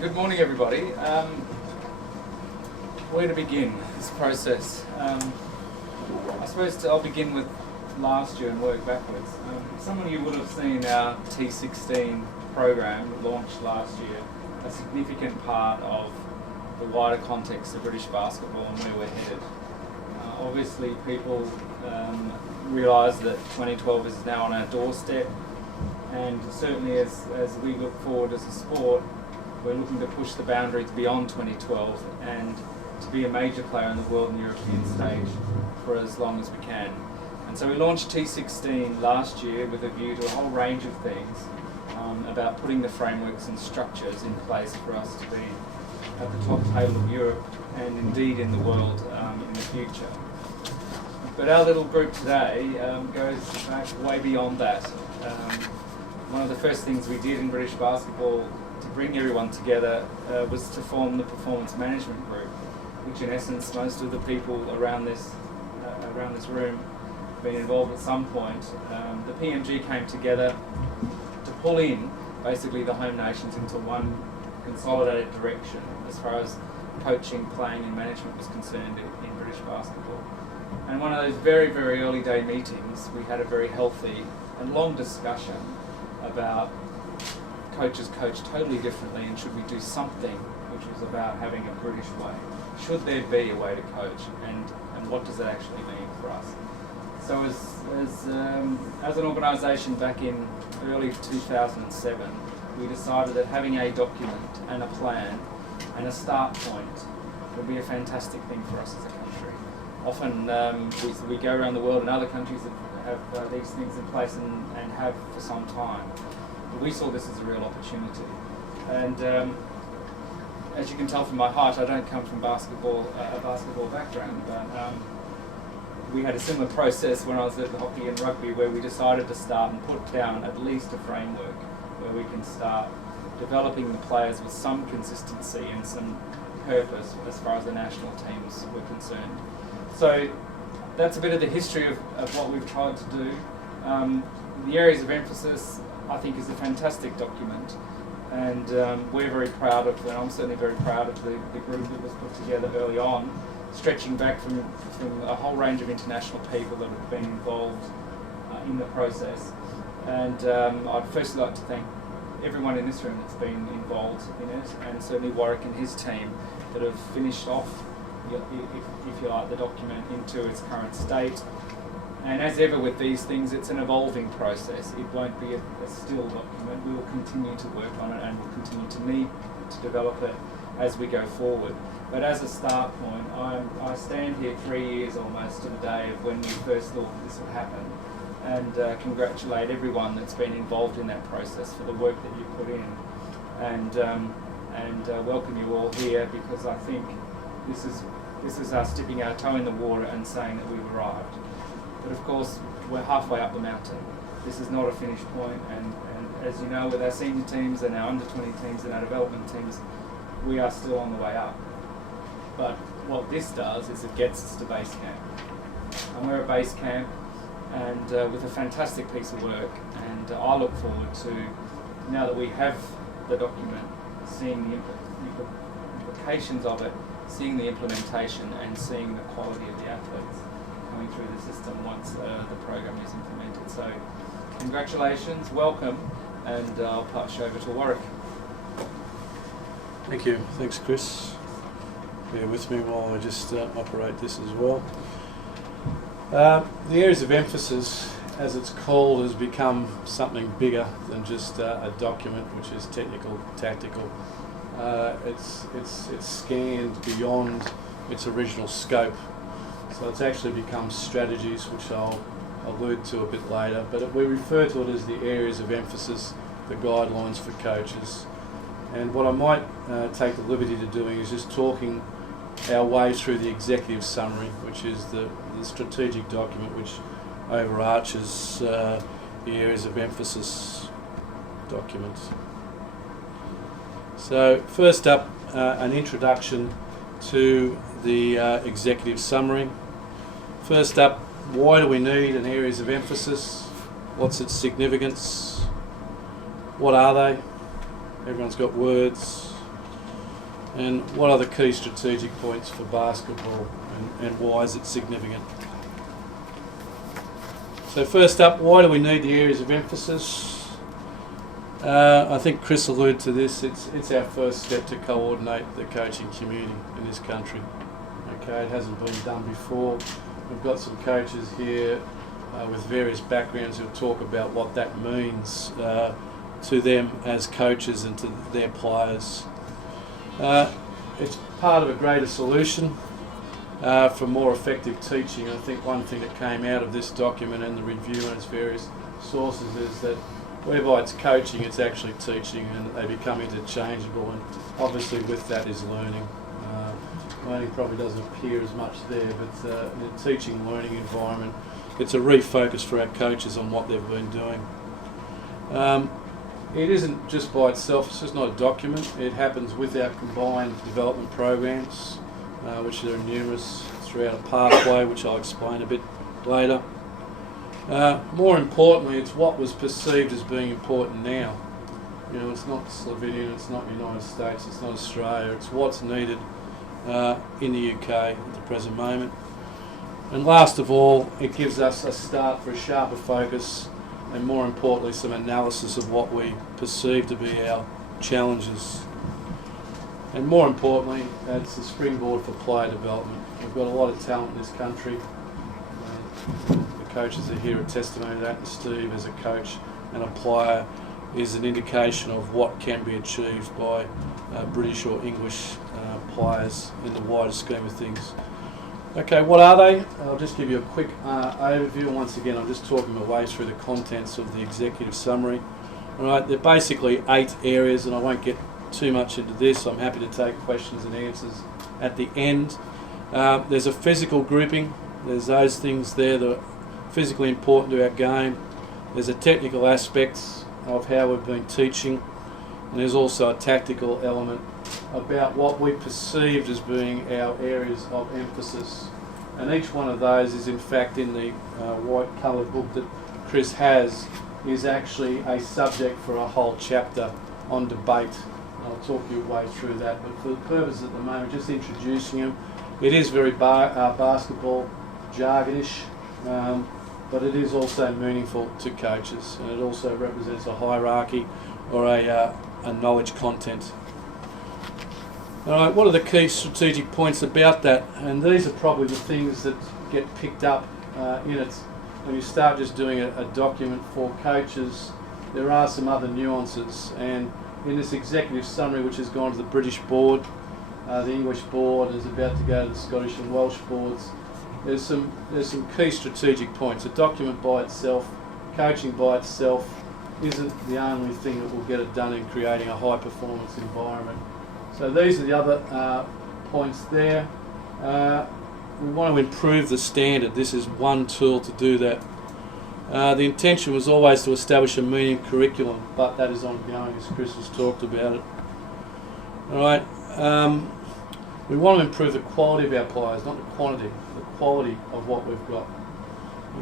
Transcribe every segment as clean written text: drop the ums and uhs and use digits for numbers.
Good morning, everybody. Where to begin this process? I suppose I'll begin with last year and work backwards. Some of you would have seen our T16 program launched last year, a significant part of the wider context of British basketball and where we're headed. Obviously, people realise that 2012 is now on our doorstep, and certainly as we look forward as a sport, we're looking to push the boundaries beyond 2012 and to be a major player in the world and European stage for as long as we can. And so we launched T16 last year with a view to a whole range of things about putting the frameworks and structures in place for us to be at the top table of Europe and indeed in the world in the future. But our little group today goes back way beyond that. One of the first things we did in British basketball to bring everyone together was to form the performance management group, which in essence most of the people around this room have been involved at some point. The PMG came together to pull in basically the home nations into one consolidated direction as far as coaching, playing and management was concerned in British basketball. And one of those very, very early day meetings, we had a very healthy and long discussion about coaches coach totally differently, and should we do something which was about having a British way? Should there be a way to coach, and what does that actually mean for us? So as an organisation back in early 2007, we decided that having a document and a plan and a start point would be a fantastic thing for us as a country. Often we go around the world and other countries have these things in place and have for some time. But we saw this as a real opportunity. And as you can tell from my height, I don't come from a basketball background, but we had a similar process when I was at the hockey and rugby, where we decided to start and put down at least a framework where we can start developing the players with some consistency and some purpose as far as the national teams were concerned. So that's a bit of the history of what we've tried to do. The areas of emphasis, I think, is a fantastic document, and we're very proud of, and I'm certainly very proud of the group that was put together early on, stretching back from a whole range of international people that have been involved in the process. And I'd firstly like to thank everyone in this room that's been involved in it, and certainly Warwick and his team that have finished off, if you like, the document into its current state. And as ever with these things, it's an evolving process. It won't be a still document. We will continue to work on it, and we'll continue to need to develop it as we go forward. But as a start point, I stand here 3 years almost to the day of when we first thought this would happen, and congratulate everyone that's been involved in that process for the work that you put in, and welcome you all here, because I think this is us dipping our toe in the water and saying that we've arrived. But of course, we're halfway up the mountain. This is not a finished point, and as you know, with our senior teams and our under-20 teams and our development teams, we are still on the way up. But what this does is it gets us to base camp. And we're at base camp, and with a fantastic piece of work, and I look forward to, now that we have the document, seeing the implications of it, seeing the implementation, and seeing the quality of the athletes coming through the system once the program is implemented. So congratulations, welcome, and I'll pass you over to Warwick. Thank you. Thanks, Chris. Bear with me while I just operate this as well. The areas of emphasis, as it's called, has become something bigger than just a document which is technical, tactical. It's scanned beyond its original scope. So it's actually become strategies, which I'll allude to a bit later, but we refer to it as the areas of emphasis, the guidelines for coaches. And what I might take the liberty to doing is just talking our way through the executive summary, which is the strategic document which overarches the areas of emphasis document. So first up, an introduction to the executive summary. First up, why do we need an areas of emphasis? What's its significance? What are they? Everyone's got words. And what are the key strategic points for basketball, and why is it significant? So first up, why do we need the areas of emphasis? I think Chris alluded to this. It's our first step to coordinate the coaching community in this country. Okay, it hasn't been done before. We've got some coaches here with various backgrounds who'll talk about what that means to them as coaches and to their players. It's part of a greater solution for more effective teaching. I think one thing that came out of this document and the review and its various sources is that whereby it's coaching, it's actually teaching, and they become interchangeable, and obviously with that is learning. Learning probably doesn't appear as much there, but in a teaching learning environment, it's a refocus for our coaches on what they've been doing. It isn't just by itself, it's just not a document. It happens with our combined development programs, which there are numerous throughout a pathway, which I'll explain a bit later. More importantly, it's what was perceived as being important now. You know, it's not Slovenia, it's not the United States, it's not Australia, it's what's needed in the UK at the present moment. And last of all, it gives us a start for a sharper focus, and more importantly, some analysis of what we perceive to be our challenges. And more importantly, it's the springboard for player development. We've got a lot of talent in this country. The coaches are here a testimony to that, and Steve as a coach and a player is an indication of what can be achieved by British or English players in the wider scheme of things. Okay, what are they? I'll just give you a quick overview. Once again, I'm just talking my way through the contents of the executive summary. All right, they're basically 8 areas, and I won't get too much into this. I'm happy to take questions and answers at the end. There's a physical grouping. There's those things there that are physically important to our game. There's a technical aspects of how we've been teaching, and there's also a tactical element about what we perceived as being our areas of emphasis. And each one of those is in fact in the white coloured book that Chris has, is actually a subject for a whole chapter on debate. And I'll talk you way through that, but for the purpose at the moment, just introducing him. It is very basketball jargonish, but it is also meaningful to coaches, and it also represents a hierarchy or a knowledge content. Alright, what are the key strategic points about that? And these are probably the things that get picked up in it. When you start just doing a document for coaches, there are some other nuances, and in this executive summary, which has gone to the British board, the English board is about to go to the Scottish and Welsh boards, there's some key strategic points. A document by itself, coaching by itself, isn't the only thing that will get it done in creating a high performance environment. So these are the other points there. We want to improve the standard. This is one tool to do that. The intention was always to establish a meaning curriculum, but that is ongoing, as Chris has talked about it. Alright, we want to improve the quality of our players, not the quantity, the quality of what we've got.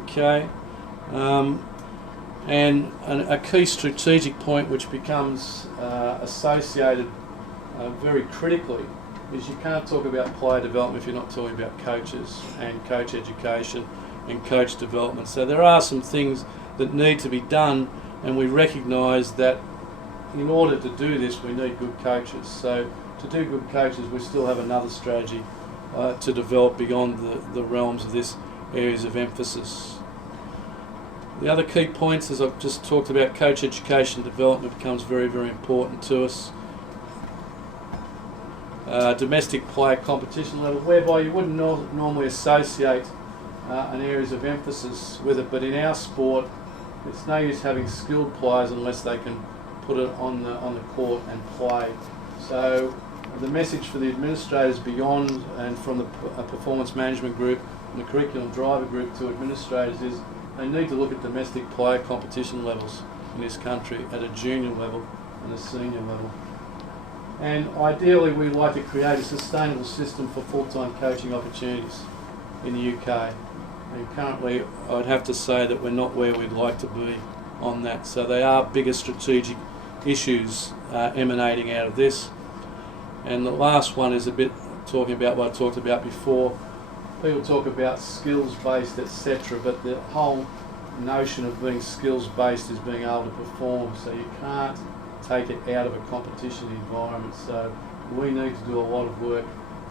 Okay, and a key strategic point which becomes associated very critically is you can't talk about player development if you're not talking about coaches and coach education and coach development. So there are some things that need to be done, and we recognise that in order to do this we need good coaches. So to do good coaches we still have another strategy to develop beyond the realms of this areas of emphasis. The other key points, as I've just talked about, coach education development becomes very, very important to us. Domestic player competition level, whereby you wouldn't normally associate an areas of emphasis with it, but in our sport it's no use having skilled players unless they can put it on the court and play. So the message for the administrators beyond and from the performance management group and the curriculum driver group to administrators is they need to look at domestic player competition levels in this country at a junior level and a senior level. And ideally we'd like to create a sustainable system for full-time coaching opportunities in the UK. And currently I'd have to say that we're not where we'd like to be on that. So they are bigger strategic issues emanating out of this. And the last one is a bit talking about what I talked about before. People talk about skills-based, etc., but the whole notion of being skills-based is being able to perform, so you can't take it out of a competition environment. So we need to do a lot of work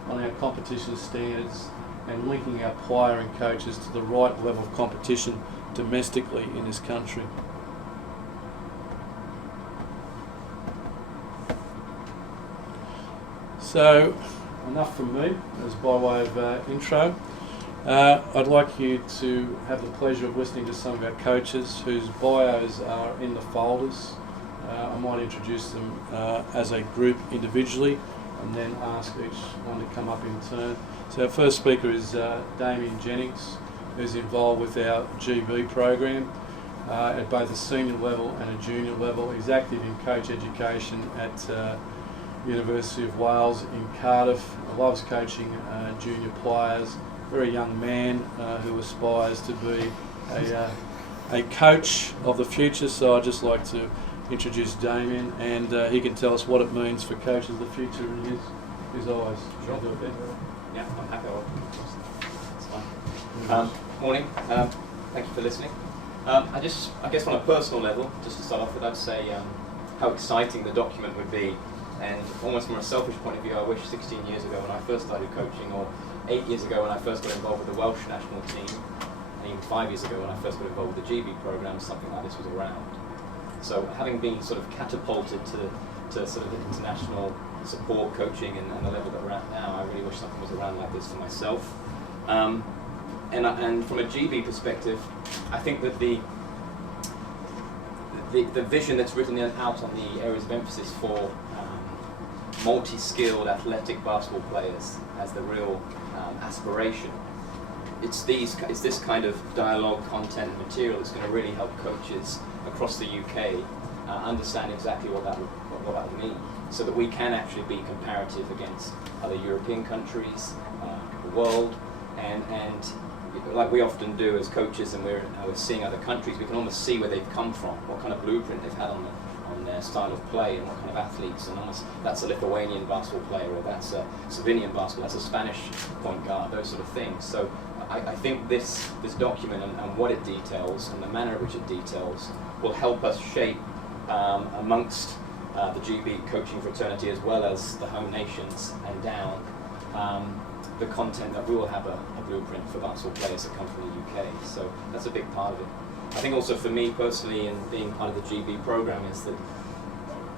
on our competition standards and linking our player and coaches to the right level of competition domestically in this country. So, enough from me as by way of intro. I'd like you to have the pleasure of listening to some of our coaches whose bios are in the folders. I might introduce them as a group individually and then ask each one to come up in turn. So our first speaker is Damien Jennings, who's involved with our GB program at both a senior level and a junior level. He's active in coach education at University of Wales in Cardiff. Loves coaching junior players. Very young man who aspires to be a coach of the future. So I'd just like to introduce Damien, and he can tell us what it means for coaches of the future in his eyes. Sure. Do it there. Yeah, I'm happy. It's fine. Morning. Thank you for listening. I guess on a personal level, just to start off with, I'd say how exciting the document would be, and almost from a selfish point of view, I wish 16 years ago when I first started coaching, or 8 years ago when I first got involved with the Welsh national team, and even 5 years ago when I first got involved with the GB program, something like this was around. So having been sort of catapulted to sort of the international support coaching and the level that we're at now, I really wish something was around like this for myself. And from a GB perspective, I think that the vision that's written out on the areas of emphasis for multi-skilled athletic basketball players as the real aspiration. It's this kind of dialogue, content, and material that's going to really help coaches across the UK understand exactly what that would mean, so that we can actually be comparative against other European countries, the world, and like we often do as coaches, and we're seeing other countries, we can almost see where they've come from, what kind of blueprint they've had on their style of play, and what kind of athletes, and almost that's a Lithuanian basketball player, or that's a Slovenian basketball, that's a Spanish point guard, those sort of things. So I think this document and what it details and the manner in which it details will help us shape amongst the GB coaching fraternity, as well as the home nations and down, the content that we will have a blueprint for basketball players that come from the UK. So that's a big part of it. I think also for me personally, and being part of the GB program, is that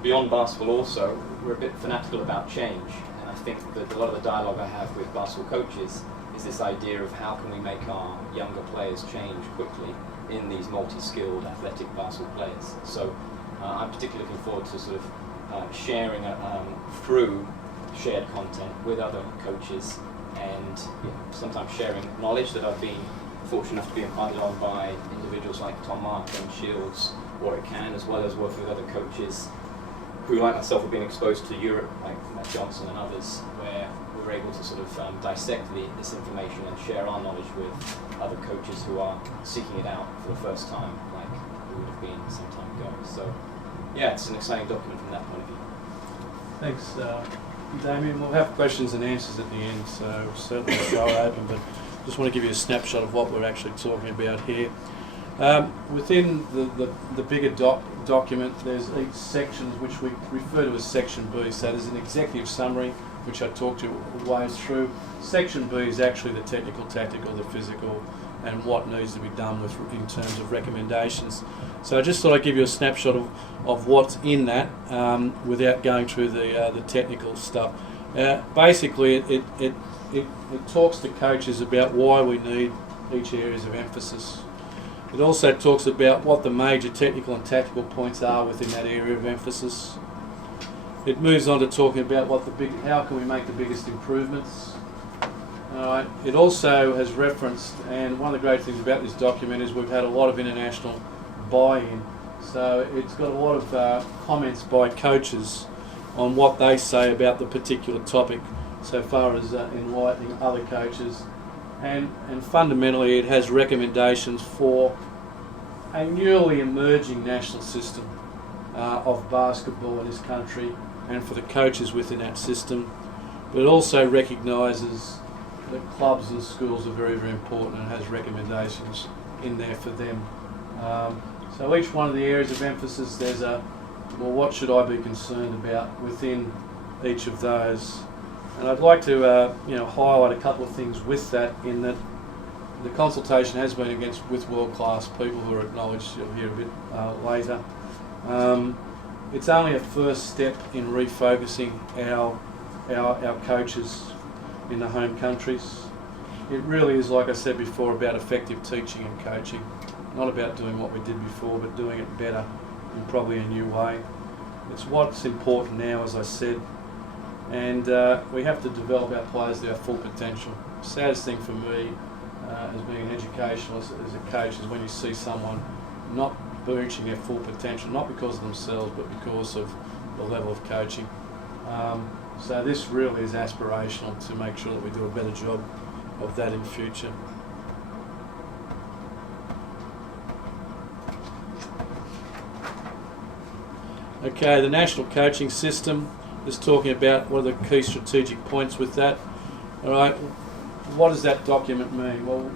beyond basketball also, we're a bit fanatical about change. And I think that a lot of the dialogue I have with basketball coaches is this idea of how can we make our younger players change quickly in these multi-skilled athletic basketball players. So I'm particularly looking forward to sort of sharing through shared content with other coaches, and sometimes sharing knowledge that I've been fortunate enough to be imparted on by individuals like Tom Mark and Shields, Warwick Can, as well as working with other coaches who, like myself, have been exposed to Europe, like Matt Johnson and others, where we're able to sort of dissect this information and share our knowledge with other coaches who are seeking it out for the first time, like we would have been some time ago. So yeah, it's an exciting document from that point of view. Thanks, Damien. We'll have questions and answers at the end, so certainly go open, but just want to give you a snapshot of what we're actually talking about here. Within the bigger document, there's each section which we refer to as Section B. So there's an executive summary, which I talked you ways through. Section B is actually the technical, tactical, the physical, and what needs to be done in terms of recommendations. So I just thought I'd give you a snapshot of what's in that without going through the technical stuff. Basically, it talks to coaches about why we need each areas of emphasis. It also talks about what the major technical and tactical points are within that area of emphasis. It moves on to talking about how can we make the biggest improvements. It also has referenced, and one of the great things about this document is we've had a lot of international buy-in. So it's got a lot of comments by coaches on what they say about the particular topic, so far as enlightening other coaches. And fundamentally it has recommendations for a newly emerging national system. of basketball in this country and for the coaches within that system. But it also recognises that clubs and schools are very, very important and has recommendations in there for them. So each one of the areas of emphasis, there's a, well, what should I be concerned about within each of those? And I'd like to highlight a couple of things with that, in that the consultation has been with world-class people who are acknowledged. You'll hear a bit later. It's only a first step in refocusing our coaches in the home countries. It really is, like I said before, about effective teaching and coaching, not about doing what we did before, but doing it better in probably a new way. It's what's important now, as I said, and we have to develop our players to their full potential. The saddest thing for me as being an educationalist, as a coach, is when you see someone not reaching their full potential, not because of themselves, but because of the level of coaching. So this really is aspirational to make sure that we do a better job of that in future. Okay, the national coaching system is talking about what are the key strategic points with that. All right, what does that document mean? Well,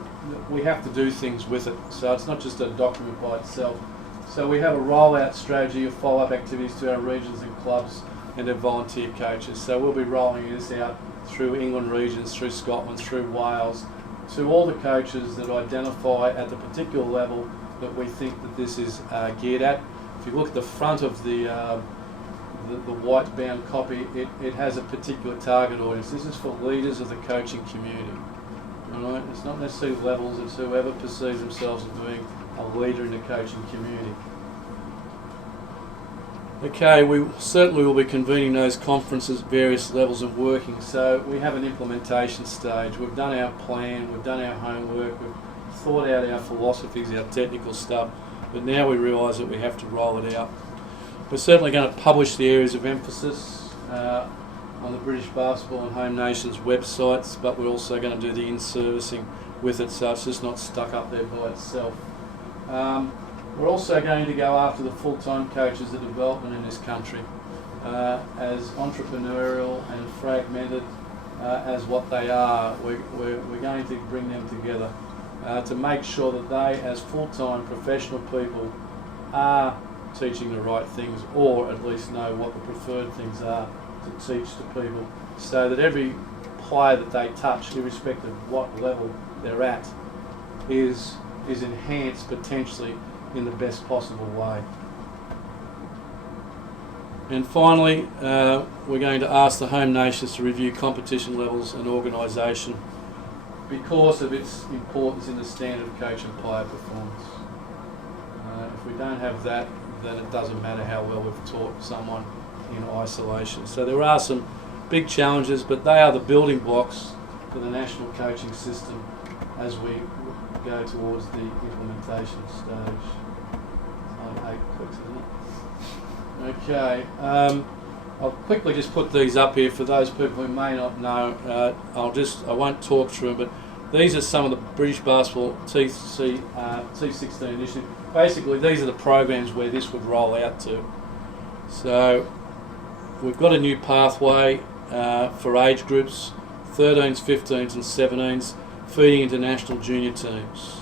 we have to do things with it, so it's not just a document by itself. So we have a rollout strategy of follow-up activities to our regions and clubs and their volunteer coaches. So we'll be rolling this out through England regions, through Scotland, through Wales, to all the coaches that identify at the particular level that we think that this is geared at. If you look at the front of the white bound copy, it has a particular target audience. This is for leaders of the coaching community. All right? It's not necessarily levels, it's whoever perceives themselves as being a leader in the coaching community. Okay, we certainly will be convening those conferences at various levels and working. So we have an implementation stage. We've done our plan, we've done our homework, we've thought out our philosophies, our technical stuff, but now we realise that we have to roll it out. We're certainly going to publish the areas of emphasis on the British Basketball and Home Nations websites, but we're also going to do the in-servicing with it, so it's just not stuck up there by itself. We're also going to go after the full-time coaches of development in this country, as entrepreneurial and fragmented as what they are. We're going to bring them together to make sure that they, as full-time professional people, are teaching the right things, or at least know what the preferred things are to teach to people, so that every player that they touch, irrespective of what level they're at, is enhanced potentially in the best possible way. And finally, we're going to ask the home nations to review competition levels and organisation because of its importance in the standard of coach and player performance. If we don't have that, then it doesn't matter how well we've taught someone in isolation. So there are some big challenges, but they are the building blocks for the national coaching system as we go towards the implementation stage. 8 clicks, isn't it? Okay, I'll quickly just put these up here for those people who may not know. I won't talk through them, but these are some of the British Basketball T16 initiative. Basically, these are the programs where this would roll out to. So we've got a new pathway for age groups, 13s, 15s and 17s, feeding into national junior teams.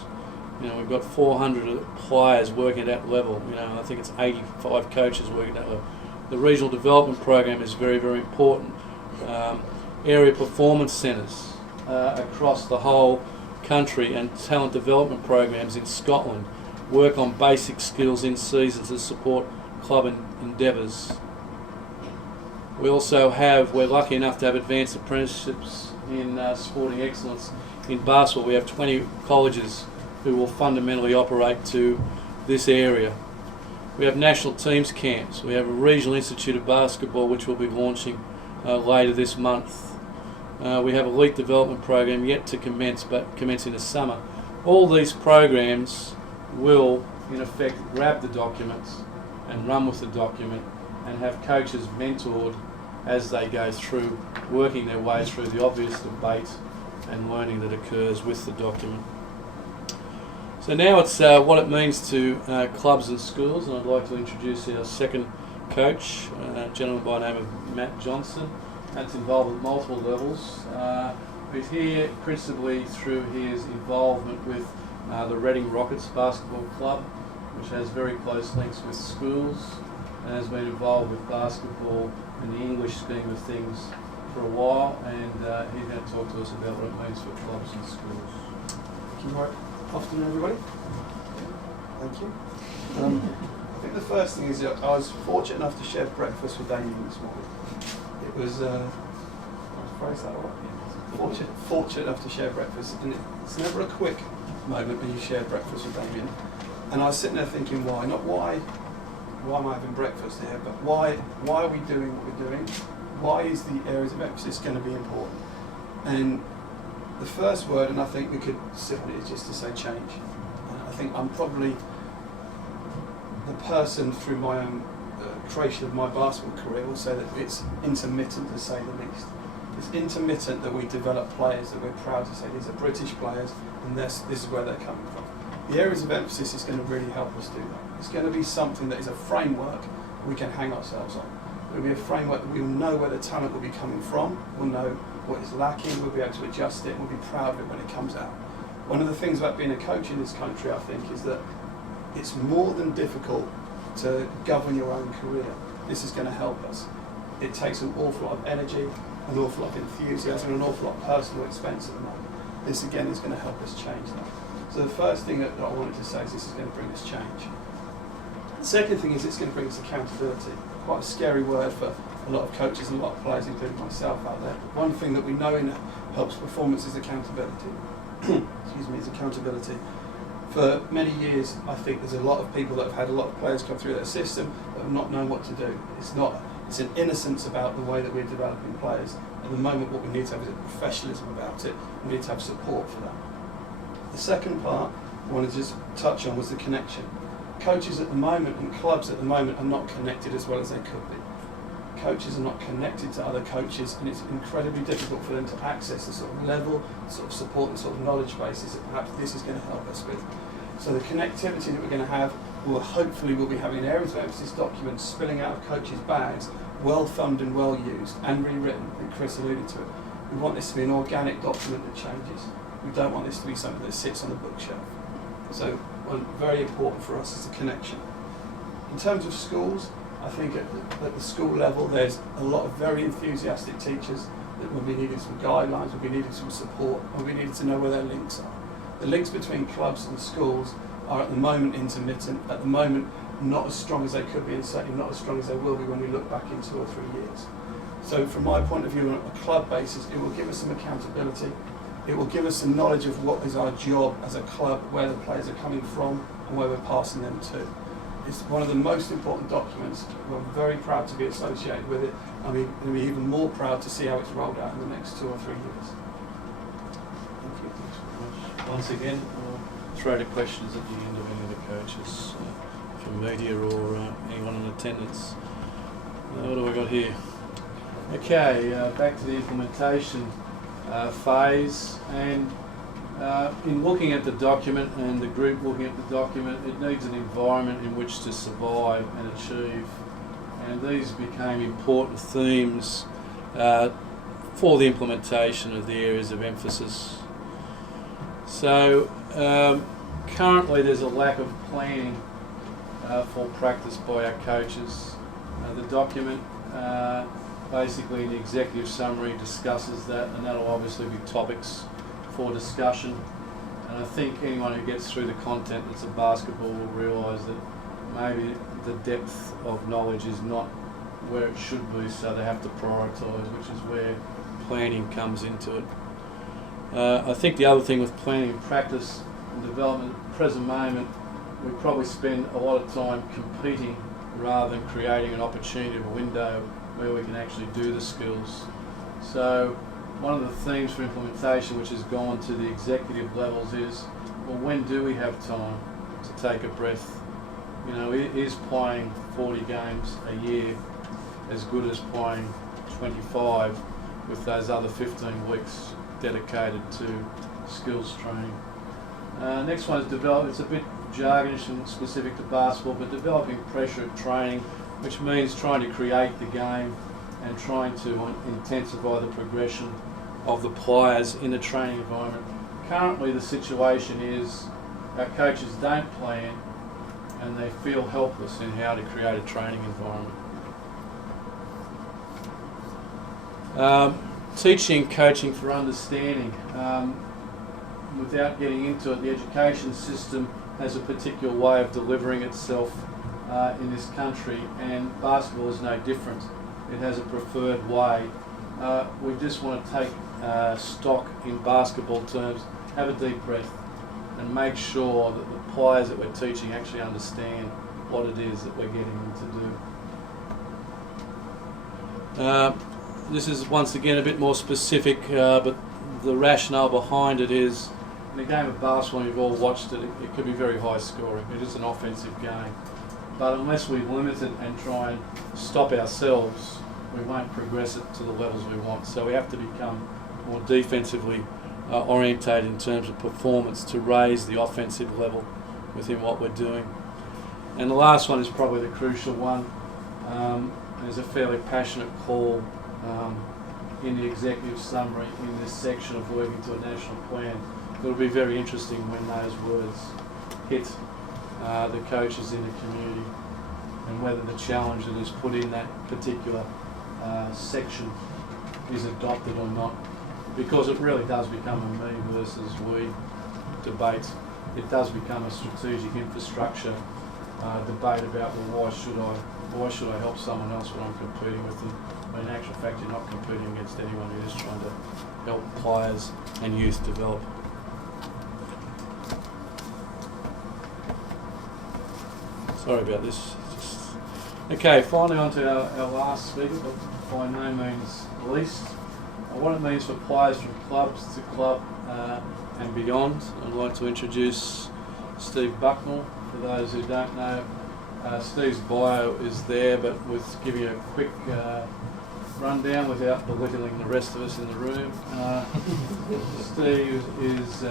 You know, we've got 400 players working at that level. You know, I think it's 85 coaches working at that level. The regional development program is very, very important. Area performance centres across the whole country, and talent development programs in Scotland work on basic skills in season to support club endeavours. We also have, we're lucky enough to have advanced apprenticeships in sporting excellence. In basketball, we have 20 colleges who will fundamentally operate to this area. We have national teams camps. We have a regional institute of basketball which will be launching later this month. We have a elite development program yet to commence, but commencing this summer. All these programs will, in effect, grab the documents and run with the document and have coaches mentored as they go through, working their way through the obvious debate and learning that occurs with the document. So now it's what it means to clubs and schools, and I'd like to introduce our second coach, a gentleman by the name of Matt Johnson. Matt's involved at multiple levels. We're here principally through his involvement with the Reading Rockets Basketball Club, which has very close links with schools and has been involved with basketball in the English scheme of things for a while, and he's going to talk to us about what it means for clubs and schools. Thank you, Mike. Afternoon, everybody. Thank you. I think the first thing is that I was fortunate enough to share breakfast with Damien this morning. It was, phrase that right? Fortunate enough to share breakfast, and it's never a quick moment when you share breakfast with Damien. And I was sitting there thinking, why? Not why am I having breakfast here, but why are we doing what we're doing? Why is the areas of emphasis going to be important? And the first word, and I think we could sit on it, is just to say change. I think I'm probably the person through my own creation of my basketball career will say that it's intermittent, to say the least. It's intermittent that we develop players that we're proud to say these are British players and this is where they're coming from. The areas of emphasis is going to really help us do that. It's going to be something that is a framework we can hang ourselves on. It will be a framework that we will know where the talent will be coming from, we'll know what is lacking, we'll be able to adjust it, and we'll be proud of it when it comes out. One of the things about being a coach in this country, I think, is that it's more than difficult to govern your own career. This is going to help us. It takes an awful lot of energy, an awful lot of enthusiasm, and an awful lot of personal expense at the moment. This again is going to help us change that. So the first thing that I wanted to say is this is going to bring us change. The second thing is it's going to bring us accountability. Quite a scary word for a lot of coaches and a lot of players, including myself out there. But one thing that we know in helps performance is accountability. Excuse me, is accountability. For many years, I think there's a lot of people that have had a lot of players come through their system that have not known what to do. It's an innocence about the way that we're developing players. At the moment, what we need to have is a professionalism about it. We need to have support for that. The second part I wanted to just touch on was the connection. Coaches at the moment and clubs at the moment are not connected as well as they could be. Coaches are not connected to other coaches, and it's incredibly difficult for them to access the sort of level, sort of support and sort of knowledge bases that perhaps this is going to help us with. So the connectivity that we're going to have will hopefully we'll be having areas of emphasis documents spilling out of coaches' bags, well thumbed and well used and rewritten, and Chris alluded to it. We want this to be an organic document that changes. We don't want this to be something that sits on the bookshelf. So one very important for us is the connection. In terms of schools, I think at the school level there's a lot of very enthusiastic teachers that will be needing some guidelines, will be needing some support, and will be needing to know where their links are. The links between clubs and schools are at the moment intermittent, at the moment not as strong as they could be, and certainly not as strong as they will be when we look back in 2 or 3 years. So from my point of view, on a club basis, it will give us some accountability. It will give us some knowledge of what is our job as a club, where the players are coming from, and where we're passing them to. It's one of the most important documents. We're very proud to be associated with it. I mean, we'll be even more proud to see how it's rolled out in the next 2 or 3 years. Thank you. Thanks very much. Once again, I'll throw to questions at the end of any of the coaches from media or anyone in attendance. What have we got here? Okay, back to the implementation phase, and in looking at the document and the group looking at the document, it needs an environment in which to survive and achieve, and these became important themes for the implementation of the areas of emphasis. So currently there's a lack of planning for practice by our coaches. The document basically in the executive summary discusses that, and that'll obviously be topics for discussion. And I think anyone who gets through the content that's a basketball will realise that maybe the depth of knowledge is not where it should be, so they have to prioritise, which is where planning comes into it. I think the other thing with planning and practice and development at the present moment, we probably spend a lot of time competing rather than creating an opportunity, a window where we can actually do the skills. So one of the themes for implementation which has gone to the executive levels is, well, when do we have time to take a breath? You know, is playing 40 games a year as good as playing 25 with those other 15 weeks dedicated to skills training? Next one is it's a bit jargonish and specific to basketball, but developing pressure at training, which means trying to create the game and trying to intensify the progression of the players in the training environment. Currently the situation is our coaches don't plan and they feel helpless in how to create a training environment. Teaching and coaching for understanding. Without getting into it, the education system has a particular way of delivering itself in this country, and basketball is no different. It has a preferred way. We just want to take stock in basketball terms, have a deep breath, and make sure that the players that we're teaching actually understand what it is that we're getting them to do. This is once again a bit more specific, but the rationale behind it is, in a game of basketball, you've all watched it, it could be very high scoring. It is an offensive game. But unless we limit it and try and stop ourselves, we won't progress it to the levels we want. So we have to become more defensively orientated in terms of performance to raise the offensive level within what we're doing. And the last one is probably the crucial one. There's a fairly passionate call in the executive summary in this section of working to a national plan. It'll be very interesting when those words hit the coaches in the community, and whether the challenge that is put in that particular section is adopted or not, because it really does become a me versus we debate. It does become a strategic infrastructure debate about, well, why should I help someone else when I'm competing with them? When in actual fact you're not competing against anyone, you're just trying to help players and youth develop. Sorry about this. Okay, finally on to our last speaker, but by no means least. What it means for players from clubs to club and beyond. I'd like to introduce Steve Bucknell. For those who don't know, Steve's bio is there, but with giving you a quick rundown without belittling the rest of us in the room. Steve is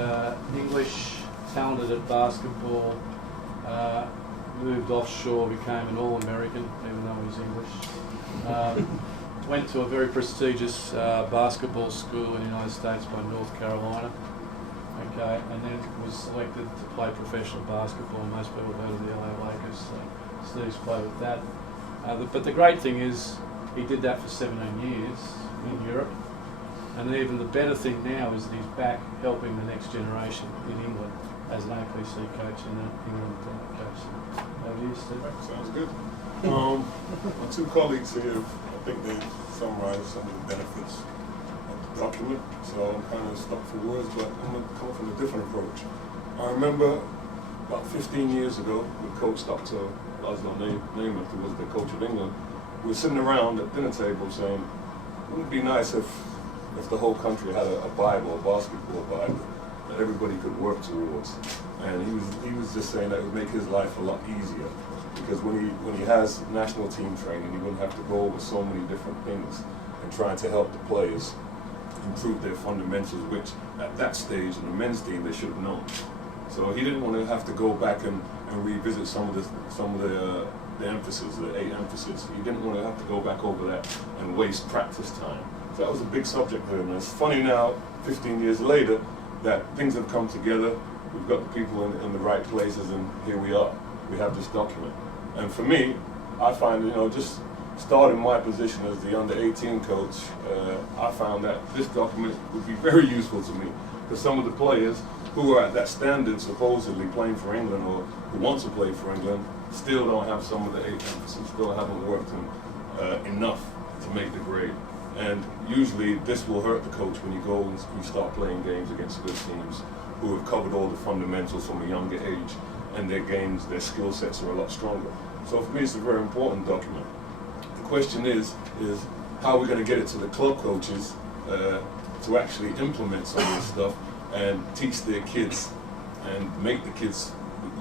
English, talented at basketball, moved offshore, became an All-American, even though he's English. Went to a very prestigious basketball school in the United States by North Carolina. Okay, and then was selected to play professional basketball. Most people have heard of the LA Lakers, so Steve's played with that. But the great thing is he did that for 17 years in Europe. And even the better thing now is that he's back helping the next generation in England as an APC coach and an England coach. Over to you, Steve. Sounds good. My two colleagues here, I think they summarized some of the benefits of the document, so I'm kind of stuck for words, but I'm going to come from a different approach. I remember about 15 years ago, with Coach Dr. Laszlo Nemeth, who was the coach of England, we were sitting around at dinner table saying, wouldn't it be nice if the whole country had a Bible, a basketball Bible, that everybody could work towards. And he was just saying that it would make his life a lot easier, because when he has national team training, he wouldn't have to go over so many different things and trying to help the players improve their fundamentals, which at that stage in the men's team they should have known. So he didn't want to have to go back and revisit some of the emphasis, the 8 emphasis. He didn't want to have to go back over that and waste practice time. So that was a big subject for him. And it's funny now, 15 years later, that things have come together. We've got the people in the right places, and here we are. We have this document. And for me, I find, just starting my position as the under-18 coach, I found that this document would be very useful to me, because some of the players who are at that standard, supposedly playing for England or who want to play for England, still don't have some of the 8 emphasis, still haven't worked enough to make the grade. And usually this will hurt the coach when you go and you start playing games against good teams who have covered all the fundamentals from a younger age, and their games, their skill sets are a lot stronger. So for me, it's a very important document. The question is how are we going to get it to the club coaches to actually implement some of this stuff and teach their kids and make the kids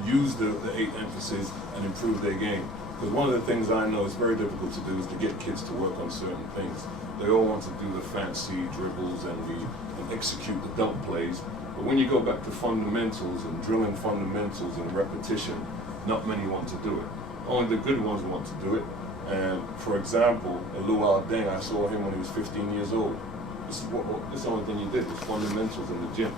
use the 8 emphasis and improve their game. Because one of the things I know is very difficult to do is to get kids to work on certain things. They all want to do the fancy dribbles and execute the dunk plays, But when you go back to fundamentals and drilling fundamentals and repetition, not many want to do it. Only the good ones want to do it. And for example, Luau Deng, I saw him when he was 15 years old. This is the only thing he did was fundamentals in the gym.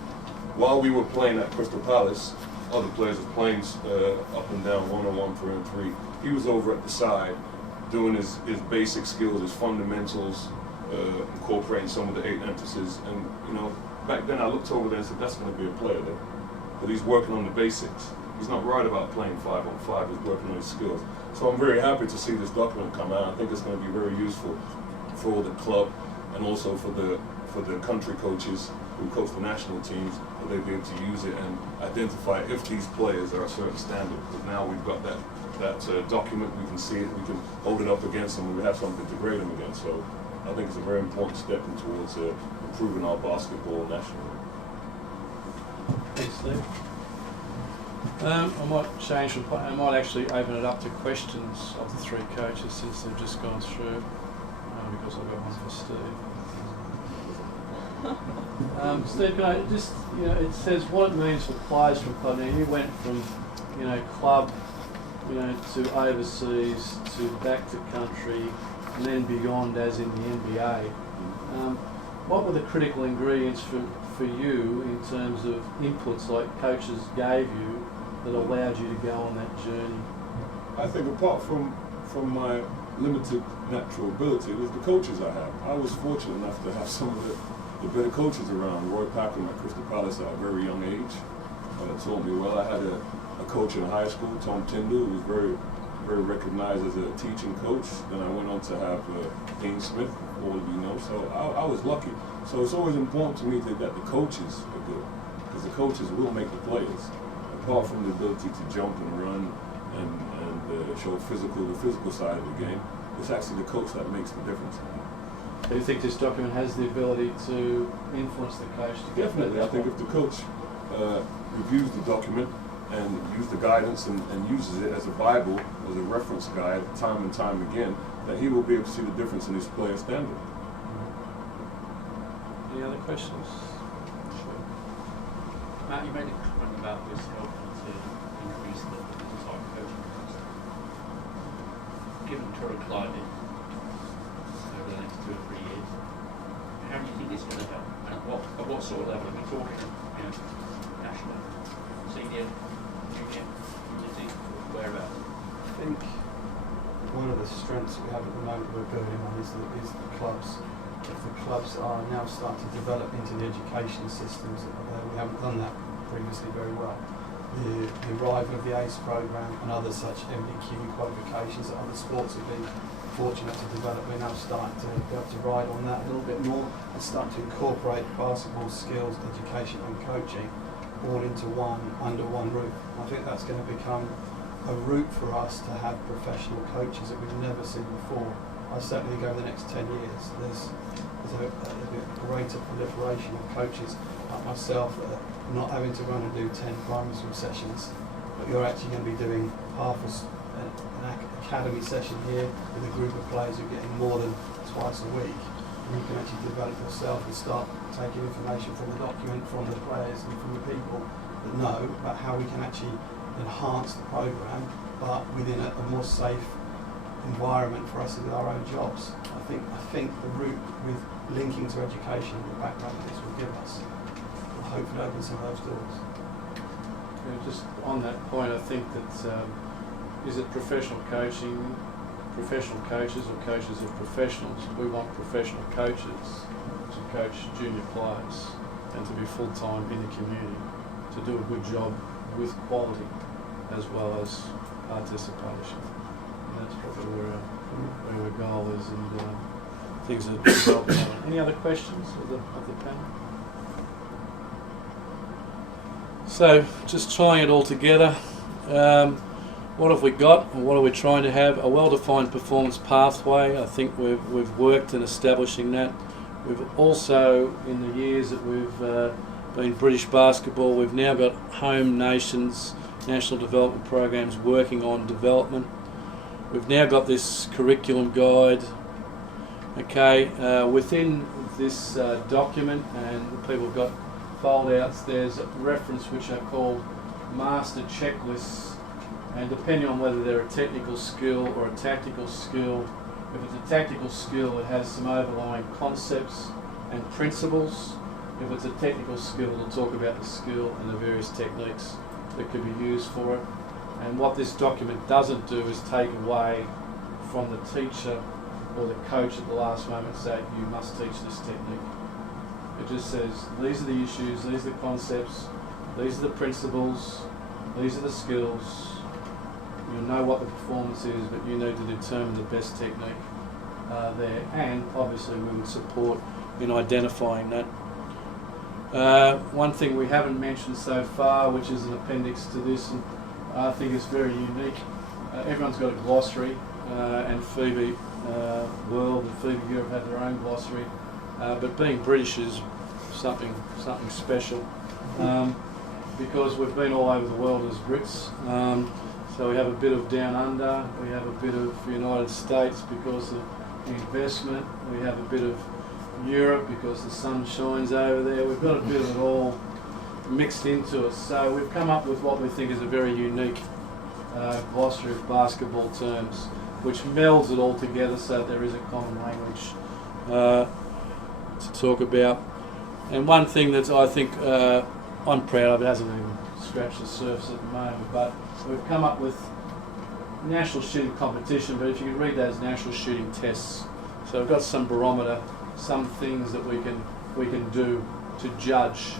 While we were playing at Crystal Palace, other players were playing up and down, 1-on-1, 3-on-3. He was over at the side doing his basic skills, his fundamentals, incorporating some of the 8 emphases. And you know, back then I looked over there and said, that's going to be a player there. But he's working on the basics. He's not right about playing 5-on-5, he's working on his skills. So I'm very happy to see this document come out. I think it's going to be very useful for the club and also for the country coaches who coach the national teams, that they'll be able to use it and identify if these players are a certain standard. Because now we've got that document, we can see it, we can hold it up against them, and we have something to grade them against. So I think it's a very important step towards improving our basketball nationally. Thanks, Steve. I might change from, I might actually open it up to questions of the 3 coaches since they've just gone through, because I've got one for Steve. Steve, can I just, you know, it says what it means for players from club. Now you went from, you know, club, you know, to overseas, to back to country, and then beyond as in the NBA. What were the critical ingredients for you in terms of inputs like coaches gave you that allowed you to go on that journey? I think apart from my limited natural ability, it was the coaches I had. I was fortunate enough to have some of the better coaches around. Roy Packham at Crystal Palace at a very young age taught me well. I had a coach in high school, Tom Tyndall, who was very, very recognized as a teaching coach. Then I went on to have Dean Smith, all of you know. So I was lucky. So it's always important to me that the coaches are good, because the coaches will make the players. Apart from the ability to jump and run and show the physical side of the game, it's actually the coach that makes the difference. Do you think this document has the ability to influence the coach to get Definitely. I think if the coach reviews the document and uses the guidance and uses it as a Bible, as a reference guide, time and time again, that he will be able to see the difference in his player standard. Any other questions? Sure. Matt, you made a comment about this helping to increase the type of coaching capacity. Given current climate over the next 2 or 3 years, how do you think it's going to help? And at what sort of level? Are we talking, you know, national, senior, junior, community, whereabouts? I think one of the strengths we have at the moment we're building on is the clubs. If the clubs are now starting to develop into the education systems, we haven't done that previously very well. The arrival of the ACE programme and other such MDQ qualifications that other sports have been fortunate to develop, we're now starting to be able to ride on that a little bit more and start to incorporate basketball skills, education and coaching all under one roof. I think that's going to become a route for us to have professional coaches that we've never seen before. I certainly think over the next 10 years there's a greater proliferation of coaches like myself that are not having to run and do 10 primary school sessions, but you're actually going to be doing half an academy session here with a group of players who are getting more than twice a week. And you can actually develop yourself and start taking information from the document, from the players and from the people that know about how we can actually enhance the programme, but within a more safe environment for us to do our own jobs. I think the route with linking to education and the background that this will give us will hopefully open some of those doors. Yeah, just on that point, I think that is it professional coaching, professional coaches or coaches of professionals? We want professional coaches to coach junior players and to be full-time in the community, to do a good job with quality as well as participation. And that's probably where our goal is, and things are developing. Any other questions of the panel? So, just tying it all together, what have we got, and what are we trying to have? A well-defined performance pathway. I think we've worked in establishing that. We've also, in the years that we've been British basketball, we've now got home nations, national development programs working on development. We've now got this curriculum guide. Okay, within this document, and people have got fold-outs, there's a reference which are called master checklists, and depending on whether they're a technical skill or a tactical skill, if it's a tactical skill, it has some overlying concepts and principles. If it's a technical skill, it'll talk about the skill and the various techniques that could be used for it. And what this document doesn't do is take away from the teacher or the coach at the last moment and say, you must teach this technique. It just says, these are the issues, these are the concepts, these are the principles, these are the skills. You'll know what the performance is, but you need to determine the best technique there. And obviously we would support in identifying that. One thing we haven't mentioned so far, which is an appendix to this, and I think it's very unique. Everyone's got a glossary, and Phoebe World and Phoebe Europe have their own glossary, but being British is something special, because we've been all over the world as Brits. So we have a bit of Down Under, we have a bit of United States because of the investment, we have a bit of Europe because the sun shines over there. We've got a bit of it all mixed into it. So we've come up with what we think is a very unique glossary of basketball terms, which melds it all together so that there is a common language to talk about. And one thing that I think I'm proud of, it hasn't even scratched the surface at the moment, but we've come up with national shooting competition, but if you can read those national shooting tests. So we've got some barometer, some things that we can do to judge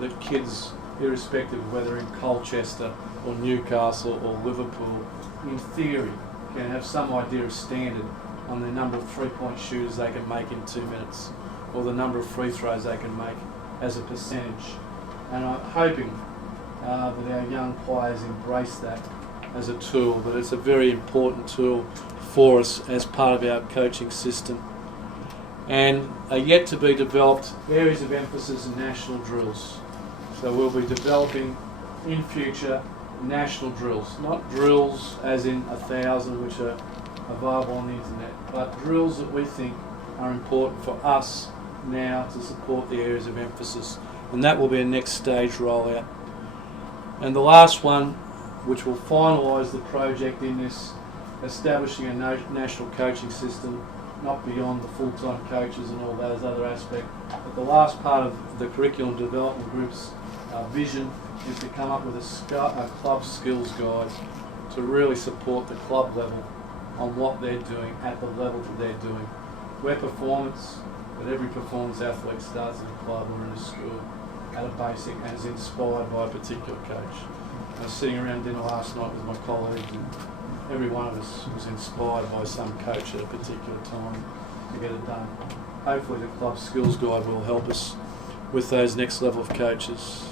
that kids, irrespective of whether in Colchester or Newcastle or Liverpool, in theory, can have some idea of standard on the number of three-point shooters they can make in 2 minutes, or the number of free throws they can make as a percentage. And I'm hoping that our young players embrace that as a tool, but it's a very important tool for us as part of our coaching system. And are yet to be developed areas of emphasis in national drills. So we'll be developing in future national drills, not drills as in 1,000 which are available on the internet, but drills that we think are important for us now to support the areas of emphasis. And that will be a next stage rollout. And the last one, which will finalise the project in this, establishing a national coaching system, not beyond the full-time coaches and all those other aspects. But the last part of the curriculum development group's vision is to come up with a club skills guide to really support the club level on what they're doing at the level that they're doing. We're performance, but every performance athlete starts in a club or in a school at a basic and is inspired by a particular coach. I was sitting around dinner last night with my colleagues, and every one of us was inspired by some coach at a particular time to get it done. Hopefully the club skills guide will help us with those next level of coaches.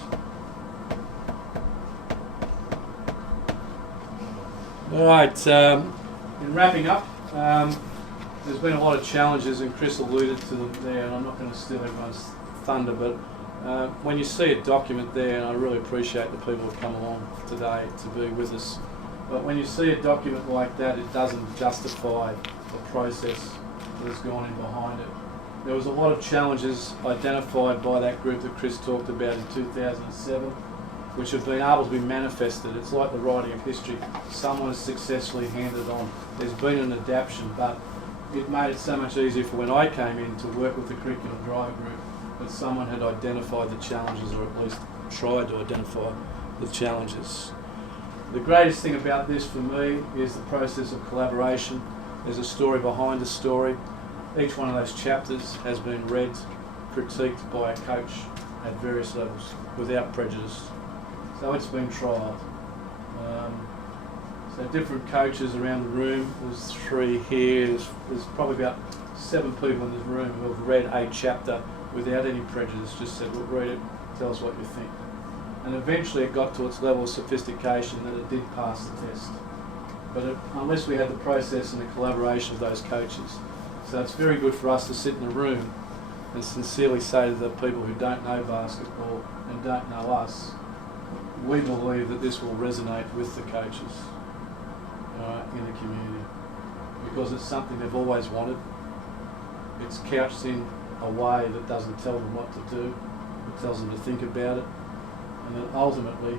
Alright, in wrapping up, there's been a lot of challenges, and Chris alluded to them there, and I'm not going to steal everyone's thunder, but when you see a document there, and I really appreciate the people who've come along today to be with us, but when you see a document like that, it doesn't justify the process that has gone in behind it. There was a lot of challenges identified by that group that Chris talked about in 2007, which have been able to be manifested. It's like the writing of history. Someone has successfully handed on. There's been an adaptation, but it made it so much easier for when I came in to work with the curriculum driver group that someone had identified the challenges, or at least tried to identify the challenges. The greatest thing about this for me is the process of collaboration. There's a story behind a story. Each one of those chapters has been read, critiqued by a coach at various levels without prejudice. So it's been trialled. So different coaches around the room. There's 3 here. There's probably about 7 people in this room who have read a chapter without any prejudice. Just said, "Look, read it. Tell us what you think." And eventually it got to its level of sophistication that it did pass the test. But unless we had the process and the collaboration of those coaches. So it's very good for us to sit in a room and sincerely say to the people who don't know basketball and don't know us, we believe that this will resonate with the coaches in the community, because it's something they've always wanted. It's couched in a way that doesn't tell them what to do. tells them to think about it, and then ultimately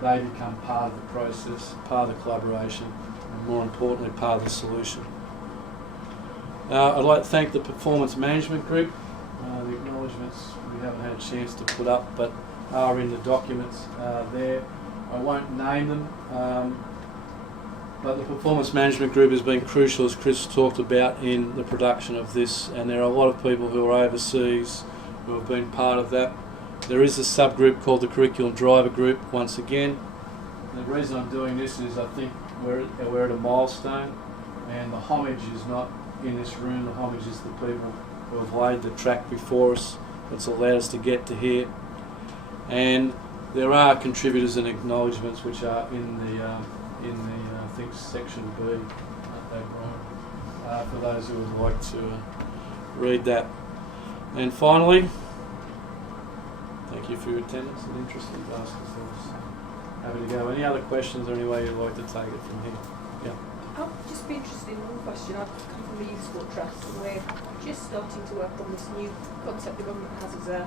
they become part of the process, part of the collaboration, and more importantly, part of the solution. I'd like to thank the Performance Management Group. The acknowledgements we haven't had a chance to put up, but are in the documents there. I won't name them, but the Performance Management Group has been crucial, as Chris talked about, in the production of this, and there are a lot of people who are overseas who have been part of that. There is a subgroup called the Curriculum Driver Group, once again. The reason I'm doing this is I think we're at a milestone, and the homage is not in this room. The homage is the people who have laid the track before us that's allowed us to get to here. And there are contributors and acknowledgements which are in the I think section B, for those who would like to read that. And finally, thank you for your attendance and interest in basketball. Happy to go. Any other questions or any way you'd like to take it from here? Yeah. I'll just be interested in one question. I've come from the Youth Sport Trust, and we're just starting to work on this new concept the government has as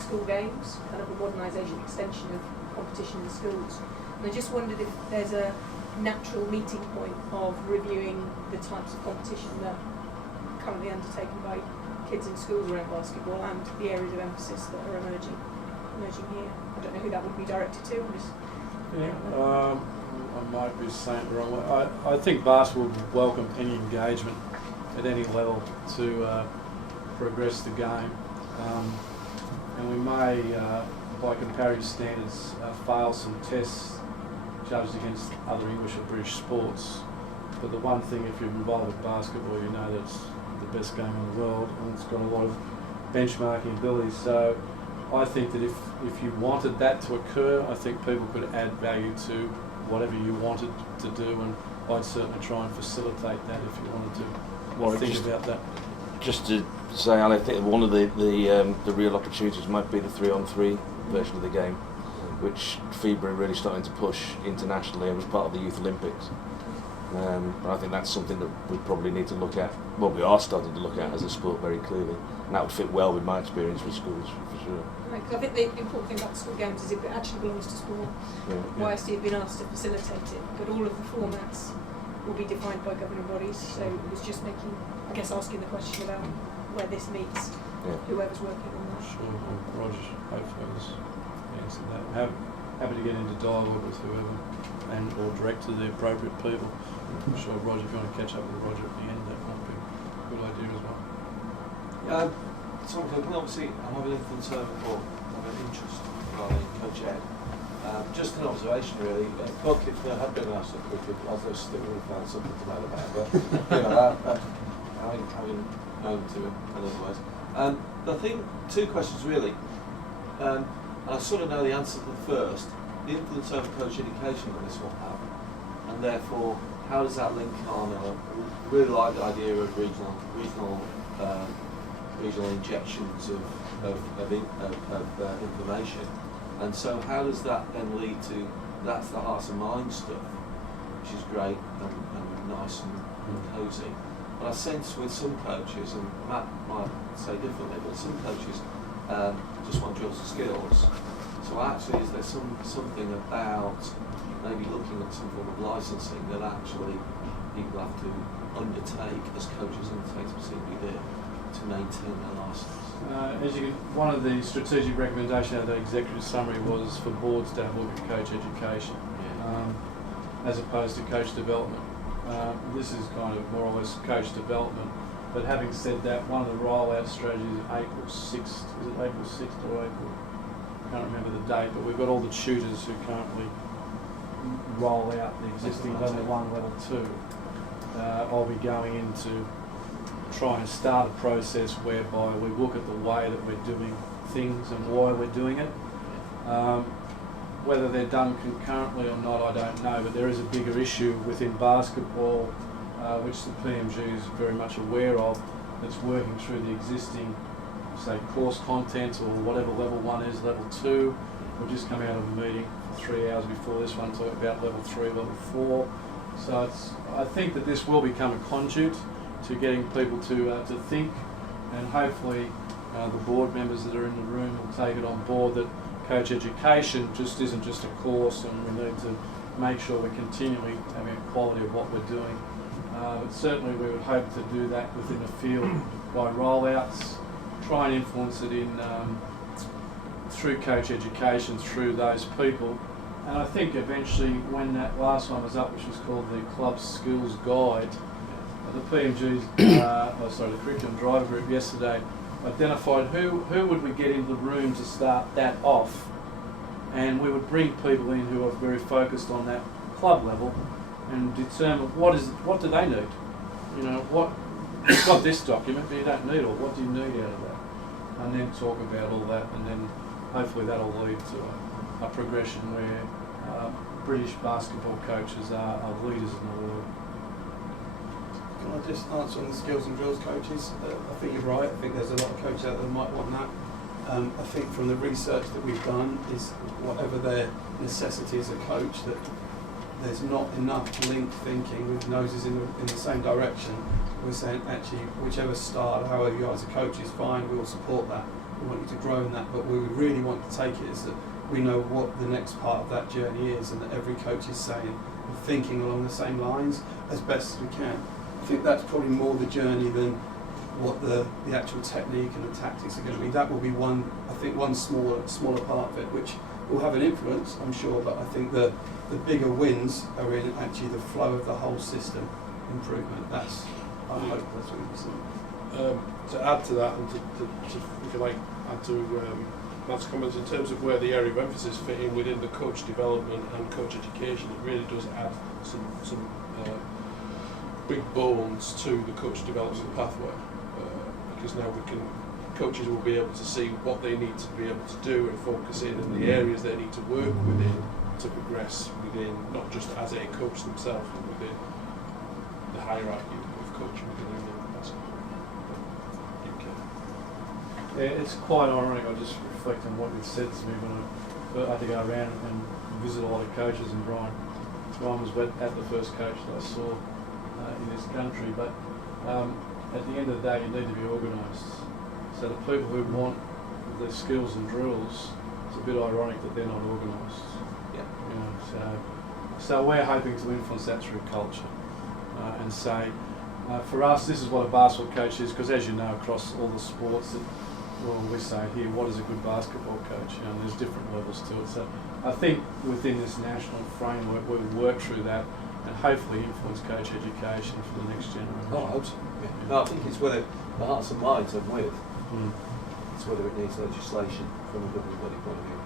school games, kind of a modernisation extension of competition in schools. And I just wondered if there's a natural meeting point of reviewing the types of competition that are currently undertaken by kids in schools around basketball and the areas of emphasis that are emerging here. I don't know who that would be directed to. I might be saying it the wrong way. I think basketball would welcome any engagement at any level to progress the game. And we may, by comparative standards, fail some tests judged against other English or British sports. But the one thing, if you're involved with basketball, you know that it's the best game in the world, and it's got a lot of benchmarking ability. So I think that if you wanted that to occur, I think people could add value to whatever you wanted to do, and I'd certainly try and facilitate that if you wanted to think about that. Just to say, Alan, I think one of the real opportunities might be the 3-on-3 version of the game, which FIBA are really starting to push internationally and was part of the Youth Olympics. And I think that's something that we probably need to look at. Well, we are starting to look at as a sport very clearly, and that would fit well with my experience with schools for sure. Right, 'cause I think the important thing about the school games is it actually belongs to sport. YSD have been asked to facilitate it, but all of the formats will be defined by governing bodies. So it was just asking the question about where this meets whoever's working on that. Sure, Roger hopefully has answered that. Happy to get into dialogue with whoever and or direct to the appropriate people. I'm sure Roger, if you want to catch up with Roger at the end, that might be a good idea as well. Obviously I have an influence over or have an interest regarding Coach Ed. Just an observation really. Buck, if there had been asked if we could, although still would have found something to know about, but you know, having known to him in other ways. I think two questions really. I sort of know the answer to the first. The influence over coach education that this will have, and therefore how does that link on? I really like the idea of regional injections of information, and so how does that then lead to that's the hearts and minds stuff, which is great and nice and cosy. But I sense with some coaches, and Matt might say differently, but some coaches just want drills and skills. So actually, is there something about maybe looking at some form of licensing that actually people have to undertake as coaches undertake to CPD to maintain their license? One of the strategic recommendations of the executive summary was for boards to have a look at coach education, as opposed to coach development. This is kind of more or less coach development. But having said that, one of the rollout strategies is April 6th. Is it April 6th or April? I can't remember the date, but we've got all the tutors who currently roll out the existing level 1, level 2. I'll be going in to try and start a process whereby we look at the way that we're doing things and why we're doing it. Whether they're done concurrently or not, I don't know, but there is a bigger issue within basketball, which the PMG is very much aware of, that's working through the existing, say, course content or whatever level 1 is, level 2. We've just come out of a meeting for 3 hours before this one talking about level 3, level 4. So I think that this will become a conduit to getting people to think, and hopefully the board members that are in the room will take it on board that coach education just isn't just a course, and we need to make sure we're continually having a quality of what we're doing. But certainly we would hope to do that within the field by rollouts, try and influence it in through coach education, through those people. And I think eventually when that last one was up, which was called the Club Skills Guide, the PMG's, the Curriculum Driver Group yesterday identified who would we get into the room to start that off, and we would bring people in who are very focused on that club level and determine what do they need. You know, you've got this document, but you don't need all. What do you need out of that? And then talk about all that, and then hopefully that'll lead to a progression where British basketball coaches are leaders in the world. Can I just answer on the skills and drills coaches? I think you're right. I think there's a lot of coaches out there that might want that. I think from the research that we've done is whatever their necessity as a coach, that there's not enough link thinking with noses in the same direction. We're saying actually whichever style, however you are as a coach is fine, we will support that. We want you to grow in that, but where we really want to take it is that we know what the next part of that journey is, and that every coach is saying and thinking along the same lines as best as we can. I think that's probably more the journey than what the actual technique and the tactics are going to be. That will be one smaller part of it, which will have an influence, I'm sure, but I think the bigger wins are in actually the flow of the whole system improvement. I hope that's what you're saying. To add to that, and to if you like, add to Matt's comments in terms of where the area of emphasis fit in within the coach development and coach education, it really does add some big bones to the coach development pathway, because now coaches will be able to see what they need to be able to do and focus in, and the areas they need to work within to progress within, not just as a coach themselves, but within the hierarchy of coaching within the basketball UK. Yeah, it's quite ironic. I just reflect on what you've said to me when I had to go around and visit a lot of coaches, and Brian was at the first coach that I saw in this country. But at the end of the day, you need to be organised. So the people who want the skills and drills, it's a bit ironic that they're not organised. Yeah. You know, so we're hoping to influence that through culture, and say, for us, this is what a basketball coach is, because as you know, across all the sports, we say here, what is a good basketball coach? You know, and there's different levels to it. So I think within this national framework, we would work through that and hopefully influence coach education for the next generation. Oh, I hope so. Yeah. No, I think it's whether the hearts and minds I'm with. It's whether it needs legislation from a government point of view.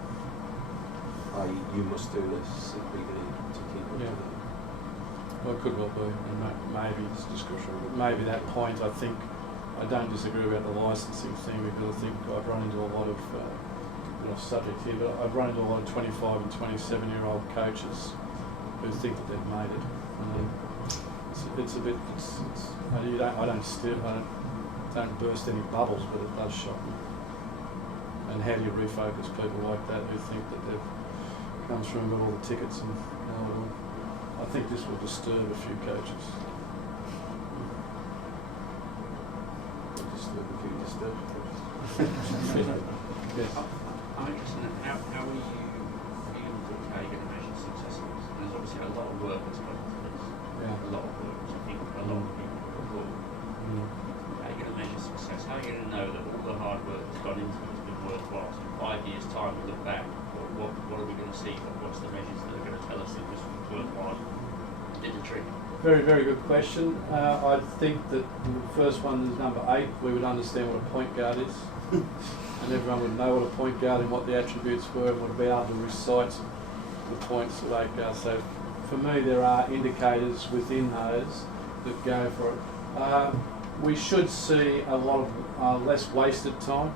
I.e., you must do this if we're going to keep up to that. Well, it could well be, and maybe It's discussion. maybe that point. I think I don't disagree about the licensing thing, because I think I've run into a lot of off subject here, but I've run into a lot of 25 and 27-year-old coaches who think that they've made it. And it's a bit. I don't burst any bubbles, but it does shock me. And how do you refocus people like that who think that they've come through and got all the tickets and I think this will disturb a few coaches. Yes. I'm interested in how are you going to measure success in this? There's obviously a lot of work that's gone into this. Yeah. A lot of work, which I think a lot of people will. How are you going to measure success? How are you going to know that all the hard work that's gone into it has been worthwhile? So in 5 years' time, we look back, what are we going to see? What's the measures that are going to tell us that this was worthwhile? Did the trick? Very, very good question. I think that the first one is number 8. We would understand what a point guard is, and everyone would know what a point guard and what the attributes were, and would be able to recite the points of 8 guards. So for me, there are indicators within those that go for it. We should see a lot of less wasted time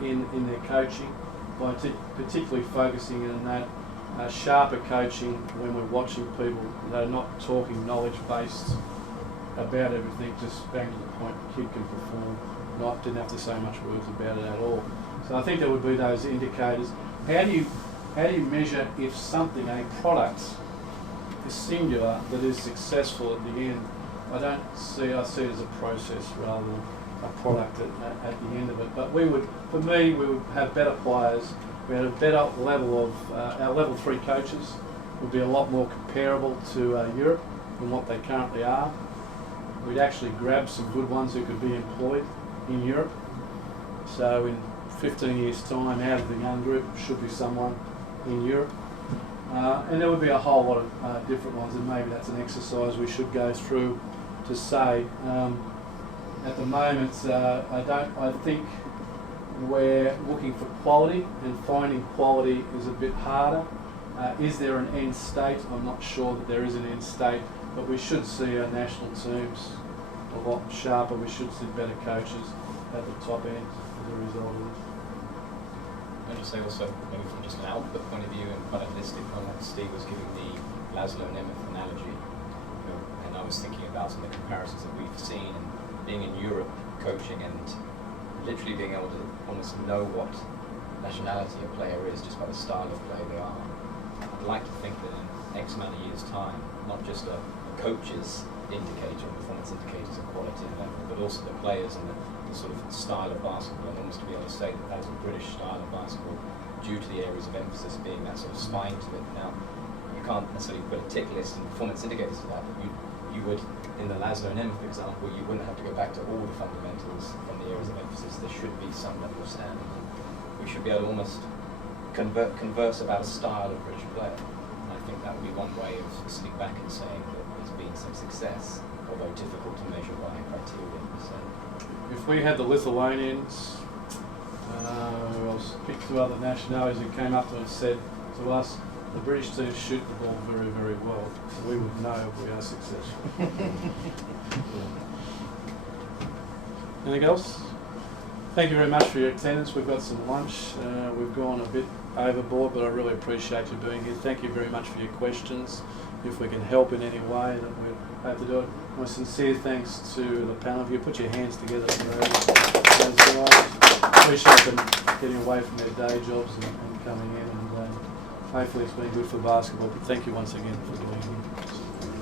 in their coaching, by particularly focusing on that. Sharper coaching when we're watching people that are not talking knowledge-based about everything, just bang to the point, the kid can perform, didn't have to say much words about it at all. So I think there would be those indicators. How do you measure if something, a product, is singular, that is successful at the end? I see it as a process rather than, product at the end of it. But for me, we would have better players. We had a better level of our level 3 coaches would be a lot more comparable to Europe than what they currently are. We'd actually grab some good ones who could be employed in Europe. So in 15 years' time, out of the young group should be someone in Europe. And there would be a whole lot of different ones, and maybe that's an exercise we should go through to say. At the moment, I think we're looking for quality, and finding quality is a bit harder. Is there an end state? I'm not sure that there is an end state, but we should see our national teams a lot sharper. We should see better coaches at the top end as a result of this. I'd just say also, maybe from just an output point of view and quite a holistic one, like Steve was giving the Laszlo and Nemeth analogy, and I was thinking about some of the comparisons that we've seen, and being in Europe, coaching, and literally being able to almost know what nationality a player is just by the style of play they are. I'd like to think that in X amount of years' time, not just a coach's indicator, performance indicators of quality and level, but also the players and the sort of style of basketball, and almost to be able to say that that is a British style of basketball due to the areas of emphasis being that sort of spine to it. Now, you can't necessarily put a tick list and performance indicators to that, but you would, in the Laszlo and Nemeth example, you wouldn't have to go back to all the fundamentals from the areas of emphasis. There should be some level of standard. We should be able to almost converse about a style of British player. And I think that would be one way of sitting back and saying that there's been some success, although difficult to measure by criteria. So, if we had the Lithuanians, who else, picked 2 other nationalities who came up to us and said to us, the British team shoot the ball very, very well, so we would know if we are successful. Anything else? Thank you very much for your attendance. We've got some lunch. We've gone a bit overboard, but I really appreciate you being here. Thank you very much for your questions. If we can help in any way, then we'll have to do it. My sincere thanks to the panel of you. Put your hands together for those guys. Appreciate them getting away from their day jobs and coming in, and hopefully it's been good for basketball. But thank you once again for being here.